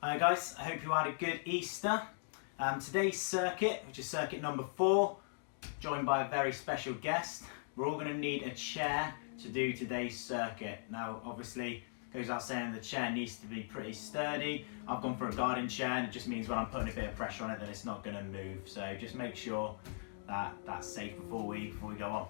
Hi guys, I hope you had a good Easter. Today's circuit, which is circuit number 4, joined by a very special guest. We're all going to need a chair to do today's circuit. Now obviously, it goes without saying the chair needs to be pretty sturdy. I've gone for a garden chair and it just means when I'm putting a bit of pressure on it that it's not going to move. So just make sure that that's safe before we go on.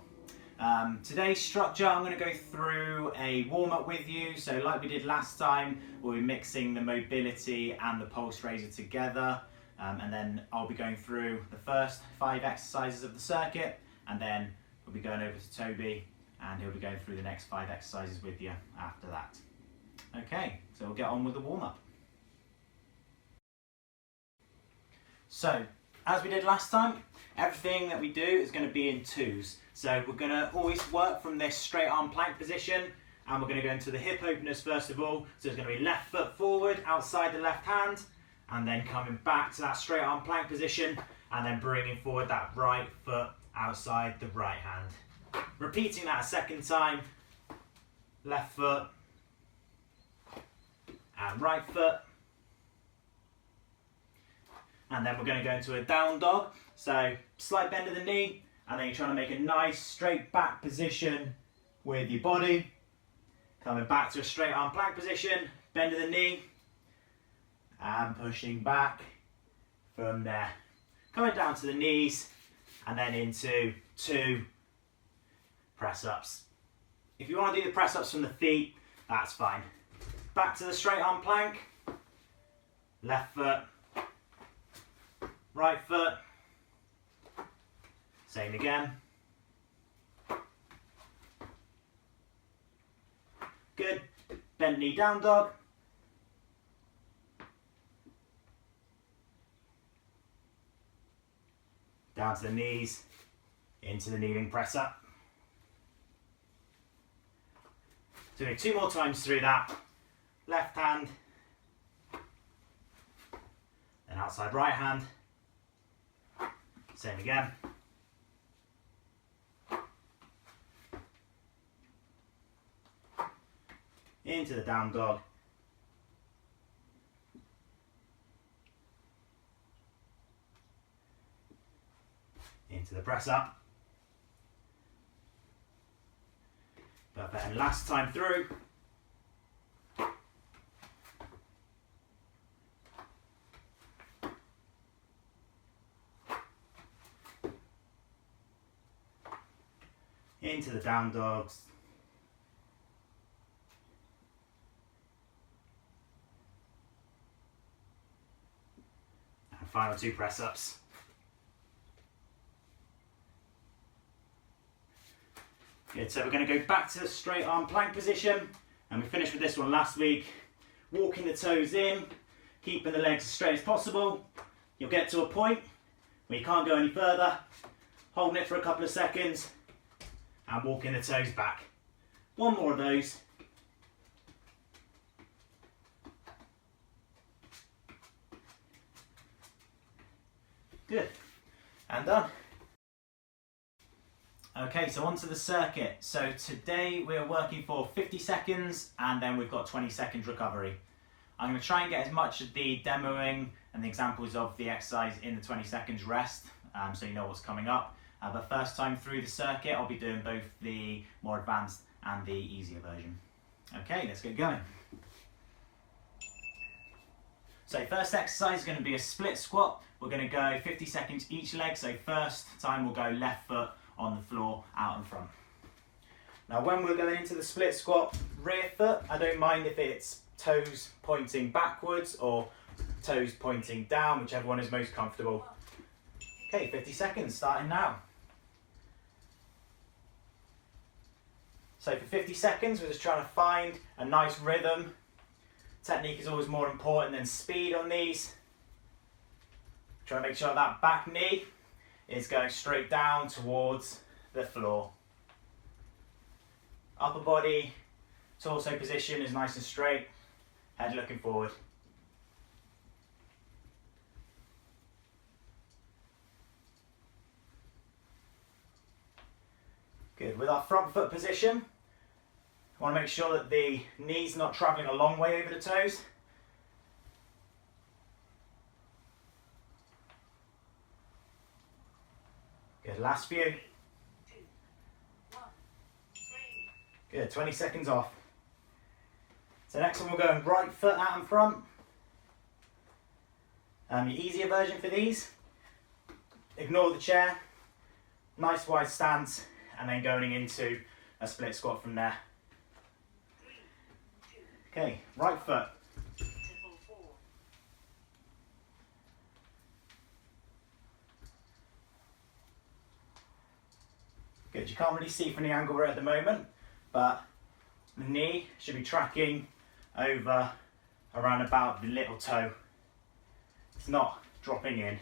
Today's structure, I'm going to go through a warm-up with you. So like we did last time, we'll be mixing the mobility and the pulse raiser together. And then I'll be going through the first 5 exercises of the circuit, and then we'll be going over to Toby and he'll be going through the next 5 exercises with you after that. Okay, so we'll get on with the warm-up. So, as we did last time, everything that we do is going to be in 2s. So we're going to always work from this straight arm plank position, and we're going to go into the hip openers first of all. So it's going to be left foot forward outside the left hand, and then coming back to that straight arm plank position, and then bringing forward that right foot outside the right hand. Repeating that a second time, left foot and right foot. And then we're going to go into a down dog. So slight bend of the knee, and then you're trying to make a nice straight back position with your body. Coming back to a straight arm plank position, bend of the knee, and pushing back from there. Coming down to the knees, and then into 2 press ups. If you want to do the press ups from the feet, that's fine. Back to the straight arm plank, left foot, right foot, same again. Good. Bend knee down dog. Down to the knees, into the kneeling press up. Doing 2 more times through that. Left hand, then outside right hand. Same again. Into the down dog. Into the press up. Perfect. And last time through. Into the down dogs. And final 2 press ups. Good, so we're going to go back to the straight arm plank position, and we finished with this one last week. Walking the toes in, keeping the legs as straight as possible. You'll get to a point where you can't go any further, holding it for a couple of seconds, and walking the toes back. 1 more of those. Good, and done. Okay, so onto the circuit. So today we're working for 50 seconds and then we've got 20 seconds recovery. I'm going to try and get as much of the demoing and the examples of the exercise in the 20 seconds rest, so you know what's coming up. But first time through the circuit, I'll be doing both the more advanced and the easier version. Okay, let's get going. So first exercise is going to be a split squat. We're going to go 50 seconds each leg. So first time we'll go left foot on the floor out in front. Now when we're going into the split squat, rear foot, I don't mind if it's toes pointing backwards or toes pointing down, whichever one is most comfortable. Okay, 50 seconds starting now. So for 50 seconds we're just trying to find a nice rhythm. Technique is always more important than speed on these. Try to make sure that back knee is going straight down towards the floor. Upper body, torso position is nice and straight, head looking forward. Good. With our front foot position, I want to make sure that the knee's not travelling a long way over the toes. Good, last few. Good, 20 seconds off. So next one we're going right foot out in front. Your easier version for these, ignore the chair, nice wide stance, and then going into a split squat from there. Okay, right foot. Good, you can't really see from the angle we're at the moment, but the knee should be tracking over around about the little toe. It's not dropping in.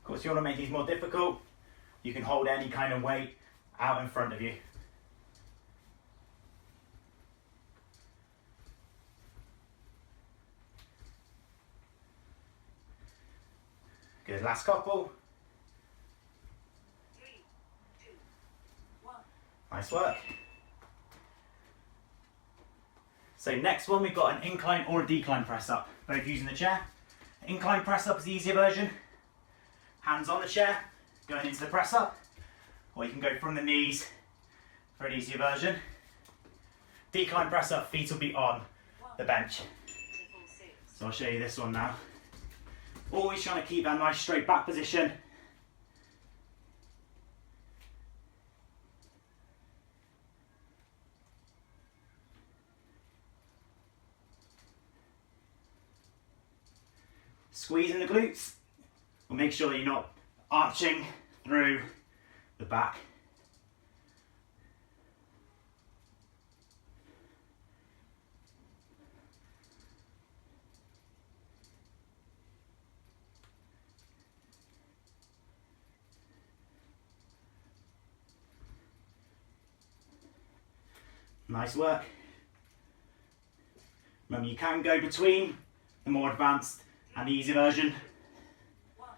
Of course, if you want to make these more difficult, you can hold any kind of weight out in front of you. Good, last couple. 3, 2, 1. Nice work. So next one, we've got an incline or a decline press up, both using the chair. Incline press up is the easier version. Hands on the chair, going into the press up, or you can go from the knees for an easier version. Decline press up, feet will be on the bench. So I'll show you this one now. Always trying to keep that nice straight back position. Squeezing the glutes. We'll make sure that you're not arching through the back. Nice work. Remember, you can go between the more advanced and the easy version. 1,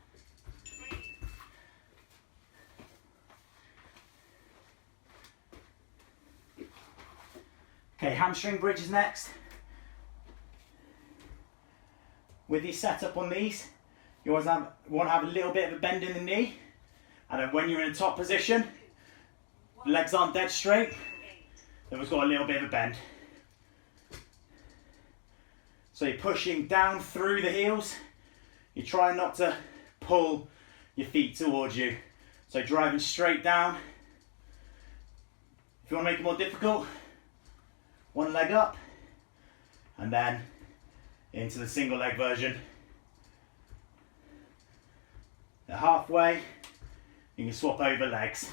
3. Okay, hamstring bridge is next. With your setup on these, you always want to have a little bit of a bend in the knee, and then when you're in a top position, legs aren't dead straight, then we've got a little bit of a bend. So you're pushing down through the heels. You're trying not to pull your feet towards you. So driving straight down. If you want to make it more difficult, one leg up and then into the single leg version. At halfway, you can swap over legs.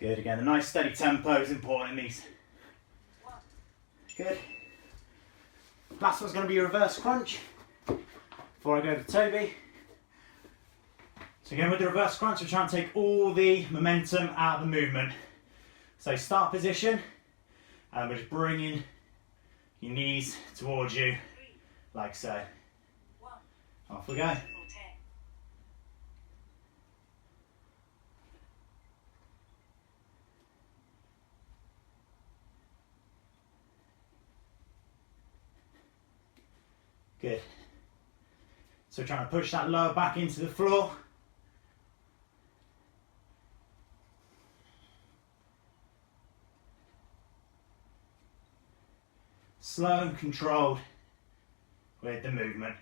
Good, again, a nice steady tempo is important in these. Good. Last one's going to be a reverse crunch before I go to Toby. So again, with the reverse crunch, we're trying to take all the momentum out of the movement. So start position, and we're just bringing your knees towards you, like so. Off we go. Good. So we're trying to push that lower back into the floor. Slow and controlled with the movement.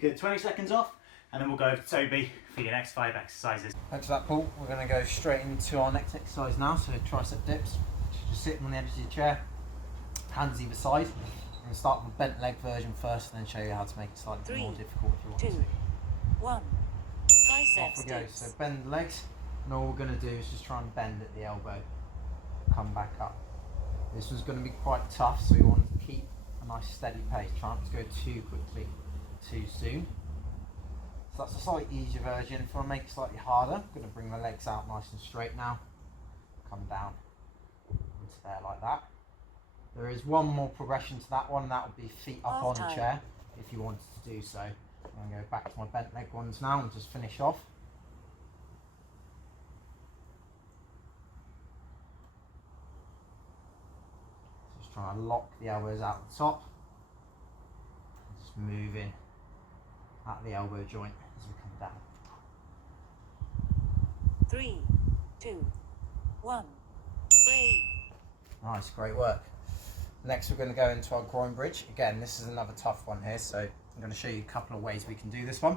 Good, 20 seconds off, and then we'll go over to Toby for your next 5 exercises. Thanks for that, Paul. We're going to go straight into our next exercise now, so tricep dips. Just sitting on the edge of your chair, hands either side. I'm going to start with the bent leg version first and then show you how to make it slightly more difficult if you want 2, to. 1. Tricep Off we go. dips. So bend the legs, and all we're going to do is just try and bend at the elbow, come back up. This one's going to be quite tough, so we want to keep a nice steady pace. Try not to go too quickly, too soon. So that's a slightly easier version. If I make it slightly harder, I'm going to bring the legs out nice and straight now. Come down into there like that. There is one more progression to that one, and that would be feet up on a chair if you wanted to do so. I'm going to go back to my bent leg ones now and just finish off. Just trying to lock the elbows out the top. Just moving at the elbow joint as we come down. 3, 2, 1. Break. Nice, great work. Next we're going to go into our groin bridge. Again, this is another tough one here, so I'm going to show you a couple of ways we can do this one.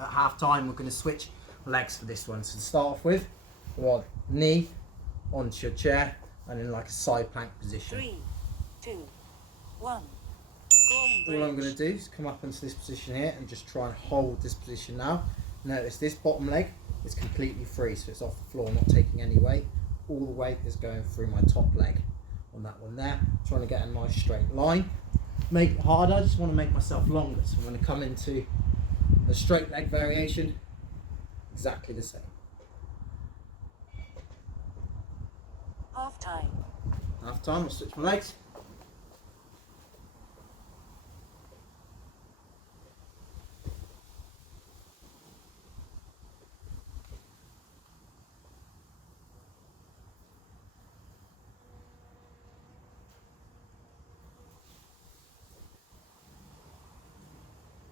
At half time we're going to switch legs for this one. So to start off with, we want knee onto your chair and in like a side plank position. 3, 2, 1. Groin All I'm bridge. going to do is come up into this position here and just try and hold this position now. Notice this bottom leg is completely free, so it's off the floor, not taking any weight. All the weight is going through my top leg on that one there. Trying to get a nice straight line. Make it harder, I just want to make myself longer. So I'm going to come into a straight leg variation, exactly the same. Half time. Half time, I'll switch my legs.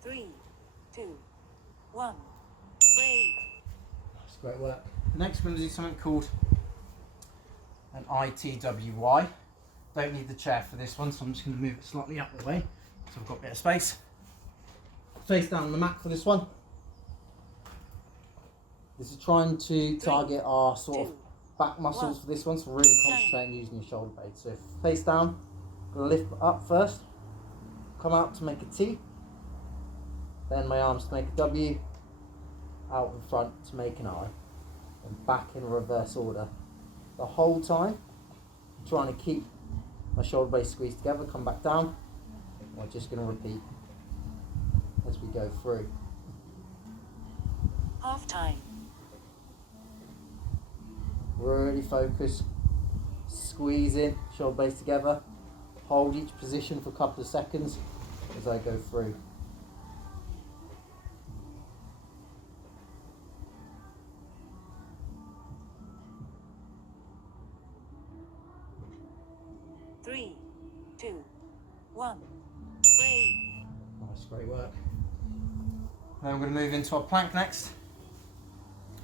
Three, 2, 1. Break. That's great work. Next we're going to do something called an ITWY. Don't need the chair for this one, so I'm just going to move it slightly out of the way so I've got a bit of space. Face down on the mat for this one. This is trying to target our sort of back muscles for this one, so really concentrating using your shoulder blades. So face down, going to lift up first, come out to make a T, then my arms to make a W, out in front to make an I, and back in reverse order. The whole time, I'm trying to keep my shoulder blades squeezed together, come back down. We're just going to repeat as we go through. Half time. Really focus, squeezing shoulder blades together, hold each position for a couple of seconds as I go through. Three, 2, 1. Break. Nice, great work. Then we're going to move into our plank next.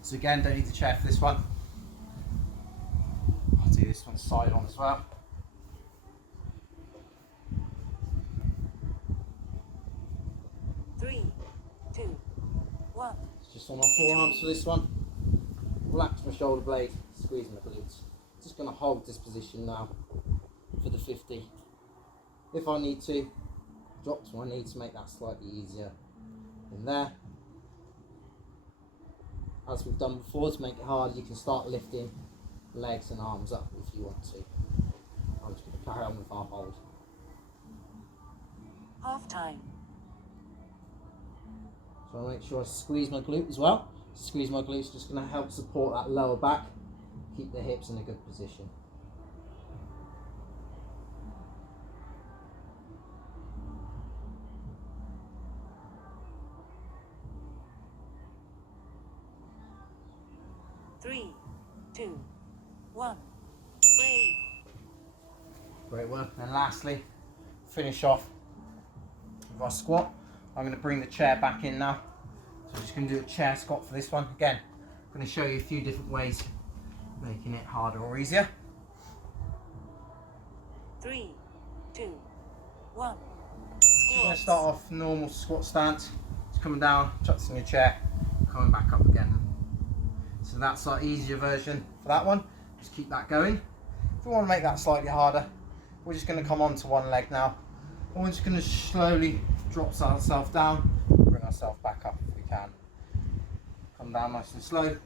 So again, don't need the chair for this one. I'll do this one side on as well. Three, 2, 1. Just on my forearms for this one. Relax my shoulder blade, squeeze my glutes. Just going to hold this position now for the 50. If I need to, drop to my knee to make that slightly easier in there. As we've done before, to make it hard, you can start lifting legs and arms up if you want to. I'm just going to carry on with our hold. Half time. So I'll make sure I squeeze my glute as well. Squeeze my glutes, just going to help support that lower back, keep the hips in a good position. Three, 2, 1. Break. Great work. And lastly, finish off with our squat. I'm going to bring the chair back in now. So I'm just going to do a chair squat for this one. Again, I'm going to show you a few different ways of making it harder or easier. 3, 2, 1. So I'm going to Squats. start off normal squat stance. Just coming down, chucks in your chair, coming back up again. So that's our easier version for that one. Just keep that going. If we want to make that slightly harder, we're just going to come onto one leg now we're just going to slowly drop ourselves down, bring ourselves back up if we can. Come down nice and slow,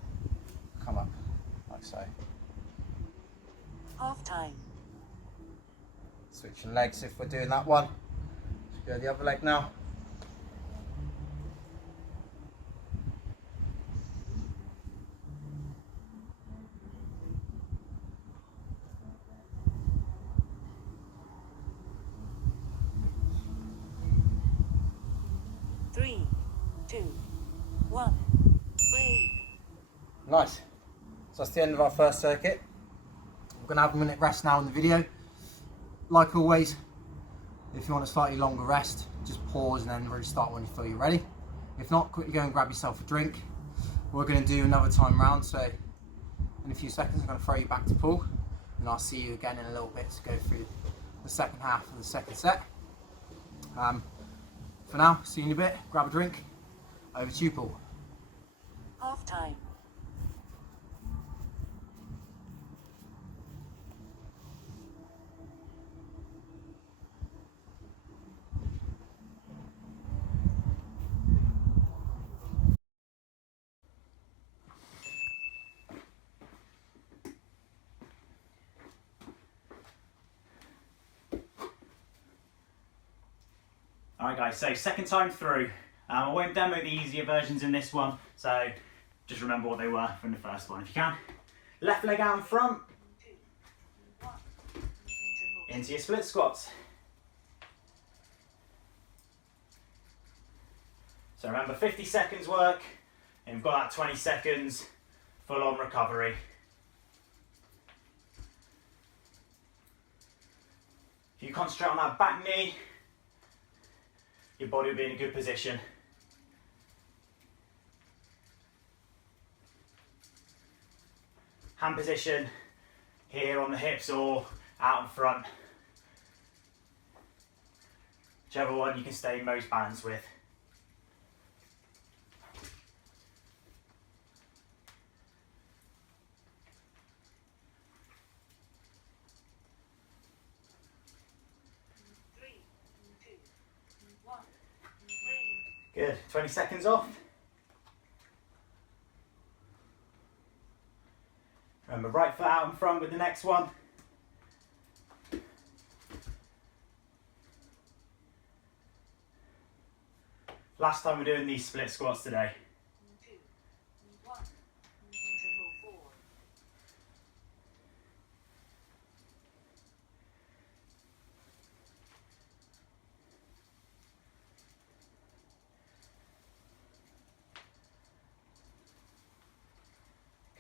come up like so. Half time. Switching legs if we're doing that one. Let's go the other leg now. Three, two, one. Breathe. Nice. So that's the end of our first circuit. We're going to have a minute rest now in the video. Like always, if you want a slightly longer rest, just pause and then restart when you feel you're ready. If not, quickly go and grab yourself a drink. We're going to do another time round, so in a few seconds I'm going to throw you back to Paul, and I'll see you again in a little bit to go through the second half of the second set. For now, see you in a bit. Grab a drink. Over to you, Paul. Half time. Alright guys, so second time through. I won't demo the easier versions in this one, so just remember what they were from the first one if you can. Left leg out in front. Into your split squats. So remember 50 seconds work, and you've got that 20 seconds full on recovery. If you concentrate on that back knee, your body will be in a good position. Hand position here on the hips or out in front. Whichever one you can stay most balanced with. Good, 20 seconds off. Remember, right foot out in front with the next one. Last time we're doing these split squats today. 2, 1. Interval 4.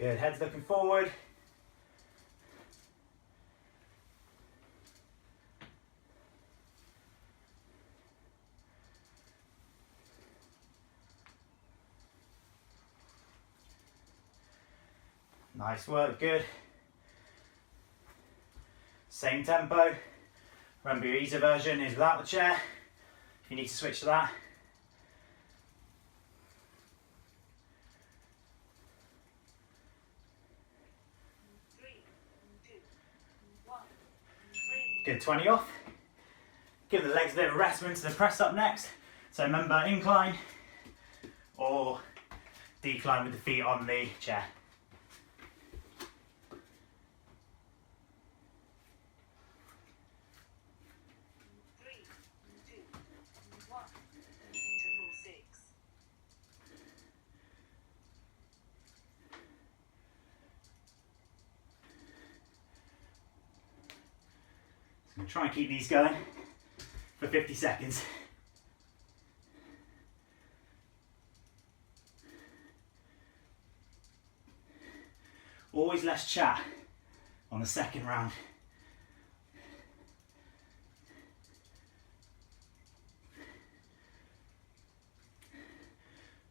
Good, head's looking forward. Nice work, good. Same tempo. Remember, your easier version is without the chair. If you need to switch to that. Good, 20 off. Give the legs a bit of a rest, we're into the press up next. So remember, incline or decline with the feet on the chair. I'm going to try and keep these going for 50 seconds. Always less chat on the second round.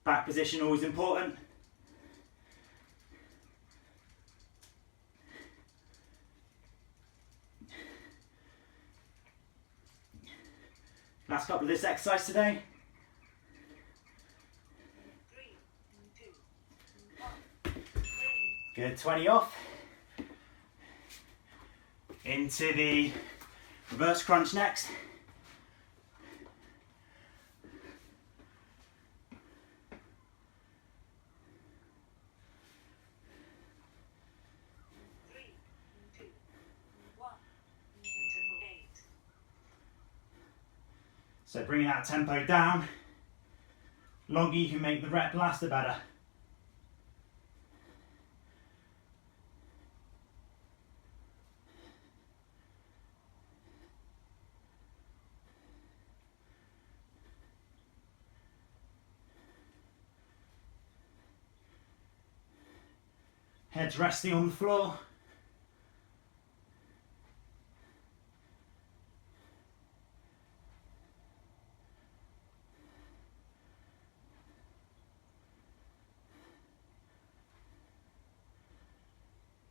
Back position always important. Last couple of this exercise today. 3, 2, 1. Good, 20 off. Into the reverse crunch next. So bringing that tempo down. Longer you can make the rep last, the better. Head's resting on the floor.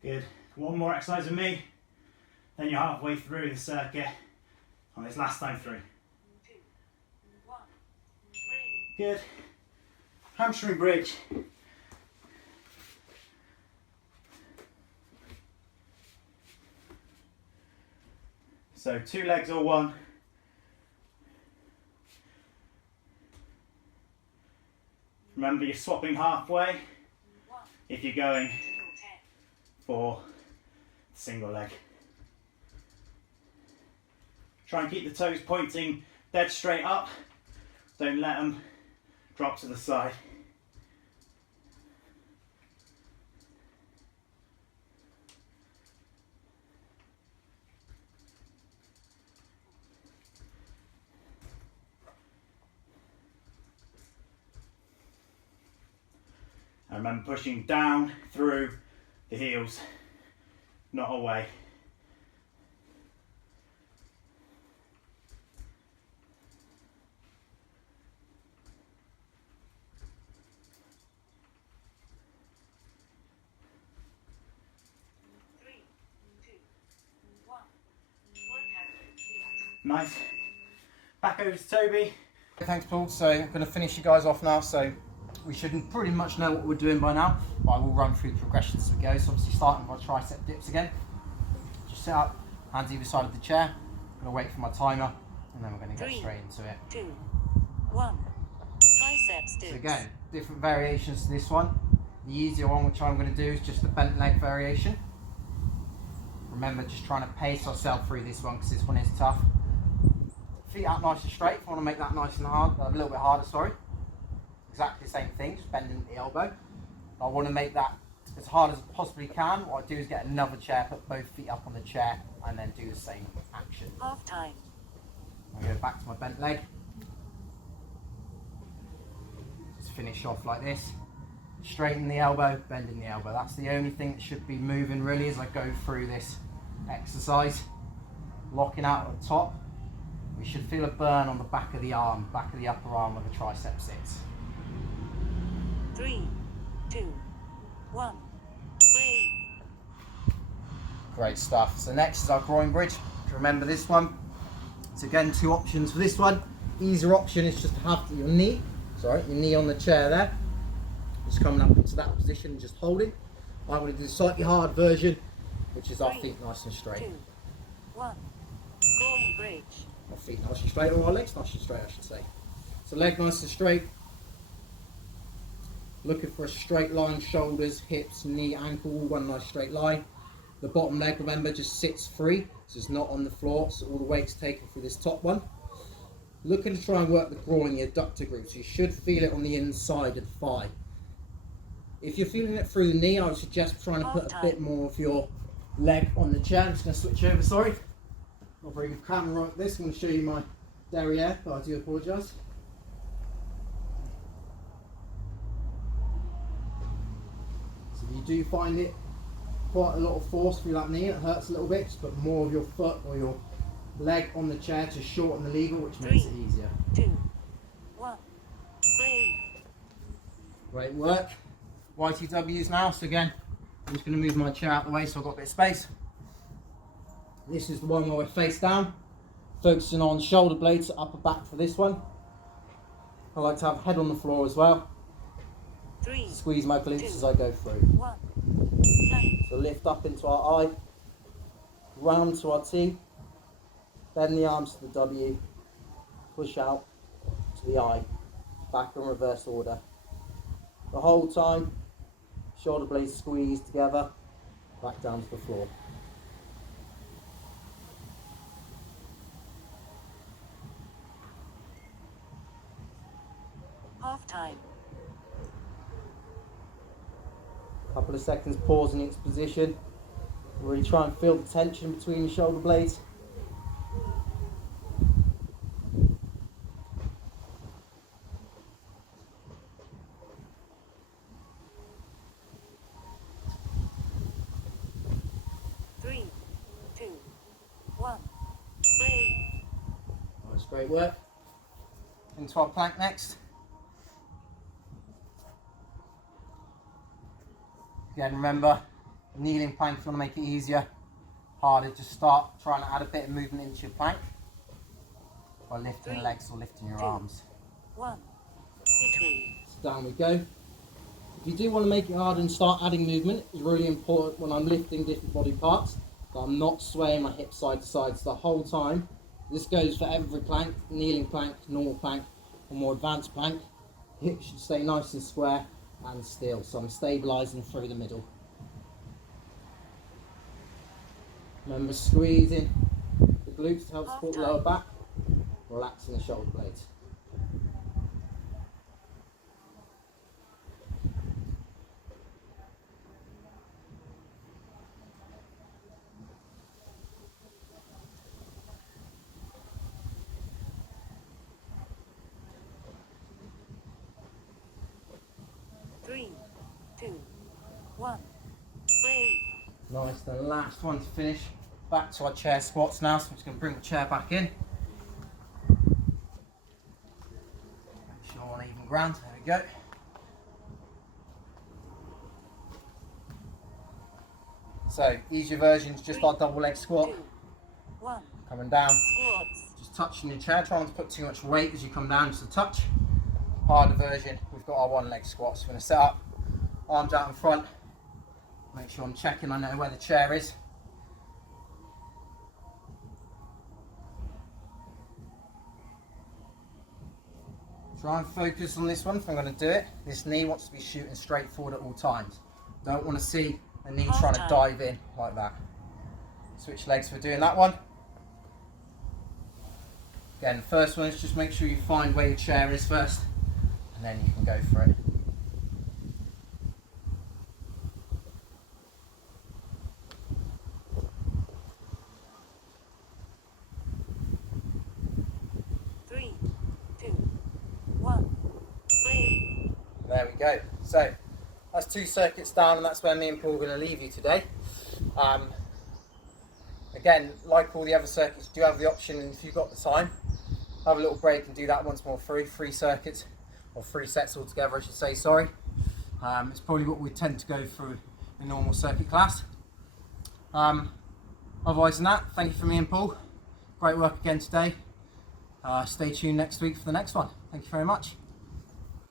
Good. One more exercise with me, then you're halfway through the circuit on this last time through. 2, 1, 3. Good. Hamstring bridge. So 2 legs or 1. Remember, you're swapping halfway 1, if you're going 10. for single leg. Try and keep the toes pointing dead straight up. Don't let them drop to the side. And remember, pushing down through the heels, not away. Three, two, one. Workout complete. Nice. Back over to Toby. Thanks, Paul. So I'm going to finish you guys off now. So we should pretty much know what we're doing by now, but I will run through the progressions as we go. So obviously starting with our tricep dips again. Just sit up, hands either side of the chair. I'm going to wait for my timer, and then we're going to get 3, straight into it. 2, 1. Triceps dips. So again, different variations to this one. The easier one, which I'm going to do, is just the bent leg variation. Remember, just trying to pace ourselves through this one because this one is tough. Feet out nice and straight. If I want to make that nice and hard, a little bit harder, sorry. Exactly the same thing, just bending the elbow. I want to make that as hard as I possibly can. What I do is get another chair, put both feet up on the chair, and then do the same action. Half time. I go back to my bent leg. Just finish off like this. Straighten the elbow, bending the elbow. That's the only thing that should be moving really as I go through this exercise. Locking out at the top. We should feel a burn on the back of the arm, back of the upper arm where the tricep sits. 3, 2, 1. Breathe. Great stuff. So next is our groin bridge. Remember this one. So again, 2 options for this one. Easier option is just to have your knee on the chair there. Just coming up into that position and just holding. I'm going to do the slightly hard version, which is our feet nice and straight. 2, 1. Groin bridge. Our feet nice and straight, or our legs nice and straight, I should say. So leg nice and straight. Looking for a straight line, shoulders, hips, knee, ankle, all one nice straight line. The bottom leg, remember, just sits free, so it's not on the floor, so all the weight's taken through this top one. Looking to try and work the groin, the adductor group, so you should feel it on the inside of the thigh. If you're feeling it through the knee, I would suggest trying to put a bit more of your leg on the chair. I'm just going to switch over, sorry. Not very good camera like this. I'm going to show you my derriere, but I do apologise. So if you do find it quite a lot of force through that knee, it hurts a little bit, just put more of your foot or your leg on the chair to shorten the lever, which makes it easier. 2, 1. Breathe. Great work. YTWs now, so again, I'm just going to move my chair out the way so I've got a bit of space. This is the one where we're face down, focusing on shoulder blades, upper back for this one. I like to have head on the floor as well. 3, Squeeze my glutes as I go through. 1. Nice. So lift up into our I, round to our T, bend the arms to the W, push out to the I, back in reverse order. The whole time, shoulder blades squeezed together, back down to the floor. Half time. Couple of seconds pause in its position. Really try and feel the tension between your shoulder blades. Three, two, one. Break. Nice, great work. Into our plank next. Again, remember, kneeling plank, if you want to make it easier, harder, just start trying to add a bit of movement into your plank by lifting your legs or lifting your arms. 1. Between. So down we go. If you do want to make it harder and start adding movement, it's really important when I'm lifting different body parts that I'm not swaying my hips side to side the whole time. This goes for every plank, kneeling plank, normal plank, or more advanced plank. Hips should stay nice and square and still, so I'm stabilising through the middle. Remember, squeezing the glutes to help support the lower back, relaxing the shoulder blades. Three, two, one. Break. Nice, the last one to finish. Back to our chair squats now, so I'm just going to bring the chair back in. Make sure on even ground, there we go. So, easier versions, just our double leg squat. 2, 1. Coming down, Squats. just touching your chair, trying not to put too much weight as you come down, just a touch. Harder version, we've got our one leg squat. So we're going to set up, arms out in front. Make sure I'm checking I know where the chair is. Try and focus on this one if I'm going to do it. This knee wants to be shooting straight forward at all times. Don't want to see the knee trying to dive in like that. Switch legs for doing that one. Again, the first one is just make sure you find where your chair is first, and then you can go for it. Three, two, one. Break. There we go. So that's 2 circuits down, and that's where me and Paul are going to leave you today. Again, like all the other circuits, you do have the option, and if you've got the time, have a little break and do that once more. 3 circuits, or 3 sets altogether, I should say, sorry. It's probably what we tend to go through in normal circuit class. Otherwise than that, thank you for me and Paul. Great work again today. Stay tuned next week for the next one. Thank you very much.